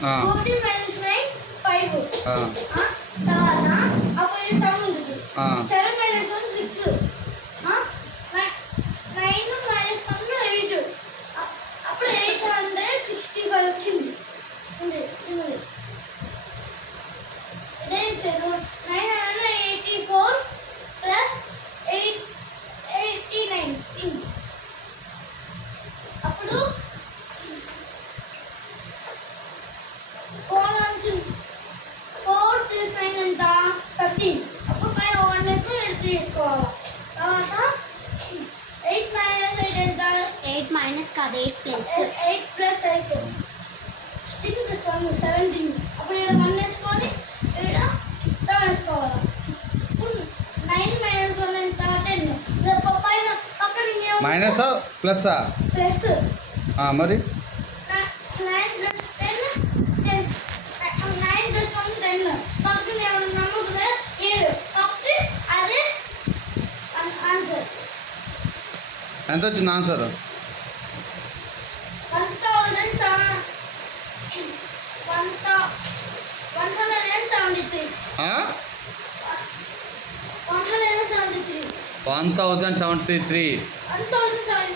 14 minus 9 5 తర్వాత అప్పుడు 7 ఉంటుంది 7 minus 1 6 9 minus 1 8 అప్పుడు 865 వచ్చింది ఇదే చదువు 984 ప్లస్ 889 అప్పుడు 4 ప్లస్ 9 ఎంత 13 అప్పుడు పైన 1 వేసుకొని తీసుకోవాలి తర్వాత 8 మైనస్ 8 ఎంత 8 మైనస్ కాదు 8 ప్లస్ 8 ప్లస్ 8 16 ప్లస్ 1 17 అప్పుడు ఇక్కడ 1 వేసుకొని ఇక్కడ 7 వేసుకోవాలి ఇప్పుడు 9 మైనస్ 1 ఎంత 10 పైన పక్కన మైనస్ ప్లస్ ప్లస్ మరి 9 ప్లస్ 10 10 9 ప్లస్ 1 10 పక్కన ఏమైనా నంబర్స్ ఉన్నాయా 7 కాబట్టి అదే ఆన్సర్ ఎంత వచ్చింది ఆన్సర్ 173 1073 1073